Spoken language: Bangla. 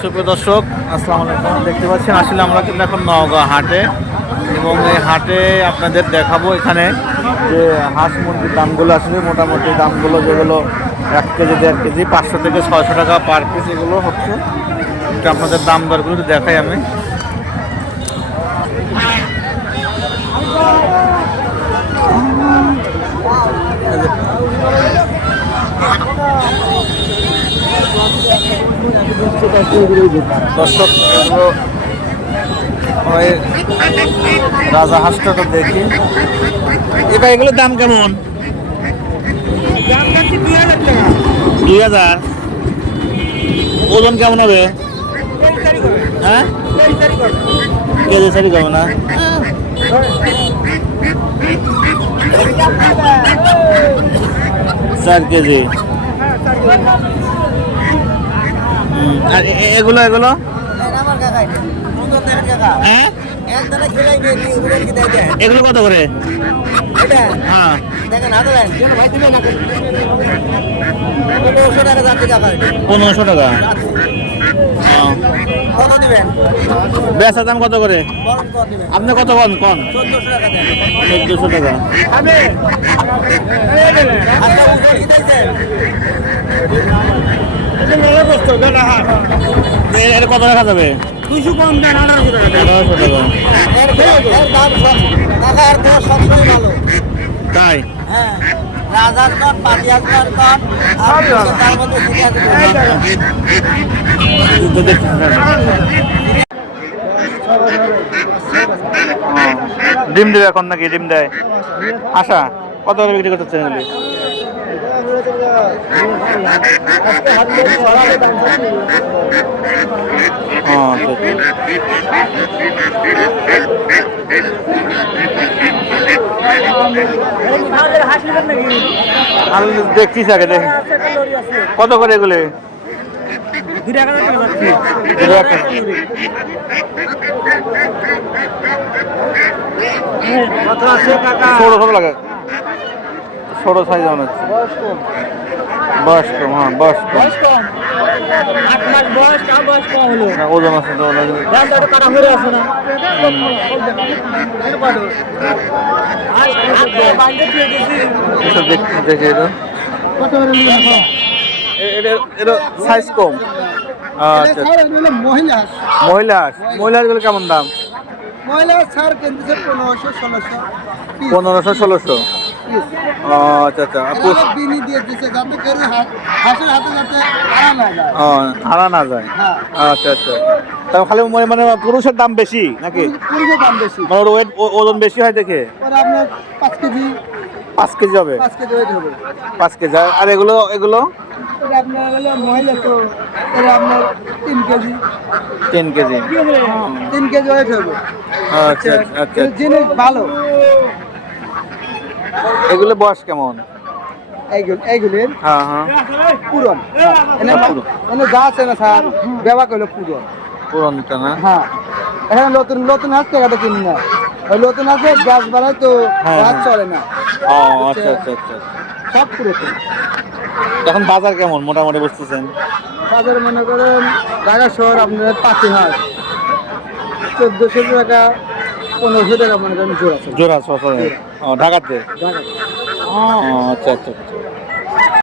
সুপ্রিয় দর্শক, আসসালামু আলাইকুম। দেখতে পাচ্ছেন আসলে আমরা কিন্তু এখন নওগাঁ হাটে এবং এই হাটে আপনাদের দেখাবো এখানে যে হাঁস মুরগির দামগুলো আসলে মোটামুটি দামগুলো যেগুলো এক কেজি, দেড় কেজি, পাঁচশো থেকে ছয়শো টাকা পার পিস এগুলো হচ্ছে। আপনাদের দাম দরগুলো দেখাই আমি। দর্শক রাজা হাঁসটা তো দেখি এটা এগুলোর দাম কেমন? দুই হাজার। ওজন কেমন হবে? হ্যাঁ? কেজি সারি কেমন না? চার কেজি। আর এগুলো এগুলো? হ্যাঁ এগুলো কত করে? হ্যাঁ। পনেরোশো টাকা বেচার দাম কত করে? আপনি কত কন কন? চোদ্দশো টাকা এ- এটা কত রাখা যাবে? দুইশো কম দেন আঠারোশো টাকা। আঠারোশো টাকা ভালো। তাই? হ্যাঁ। রাজার কট পাটিয়ার কট কট আর তার মধ্যে ডিম দেবে এখন নাকি? ডিম দেয়। আশা কত করে বিক্রি করতেছেন এগুলি ও, আচ্ছা, আচ্ছা। আমি দেখছিস আগে দেখ কত করে এগুলি দুটো একটা। ষোলো ষোলো লাগে ষোলো সাইজ মনে হচ্ছে বয়স কম হ্যাঁ বয়স কম। না, ওজন আছে তো দেখতে দেখে এটা এটা সাইজ কম। আচ্ছা মহিলা। মহিলা মহিলাগুলো কেমন দাম? মহিলা কিনতেছে পনেরোশো ষোলোশো। পনেরোশো ষোলোশো। আচ্ছা আচ্ছা। বিনি দিয়ে দিচ্ছে যাতে করে হাঁসের হাতে যাতে আরাম না যায়। ও, না যায়। হ্যাঁ। আচ্ছা আচ্ছা। তা খালি মানে- মানে পুরুষের দাম বেশি নাকি? পুরুষের দাম বেশি। মানে ওয়েট ওজন বেশি হয় দেখে? আপনার পাঁচ কেজি। পাঁচ কেজি হবে? পাঁচ কেজি আর- এগুলো এগুলো? তিন কেজি। তিন কেজি। হবে। আচ্ছা আচ্ছা। জিনিস ভালো। এগুলো বয়স কেমন? এইগুলো এইগুলির পুরন এনে যা আছে না স্যার ব্যবহার করল পুরন। পুরনটা না? হ্যাঁ। এখানে নতুন নতুন হাত টাকাটা কিনি না। ওই নতুন গ্যাস বাড়ায় তো। চলে না। ও আচ্ছা আচ্ছা আচ্ছা সব পুরাতন এখন বাজার কেমন? মোটামুটি বুঝতেছেন? বাজার মনে করেন ঢাকা শহর আপনার পাঁচই হাট। চোদ্দোশো টাকা পনেরোশো টাকা মনে করেন জোড়া জোড়া ছশো ঢাকাতে? আচ্ছা আচ্ছা আচ্ছা।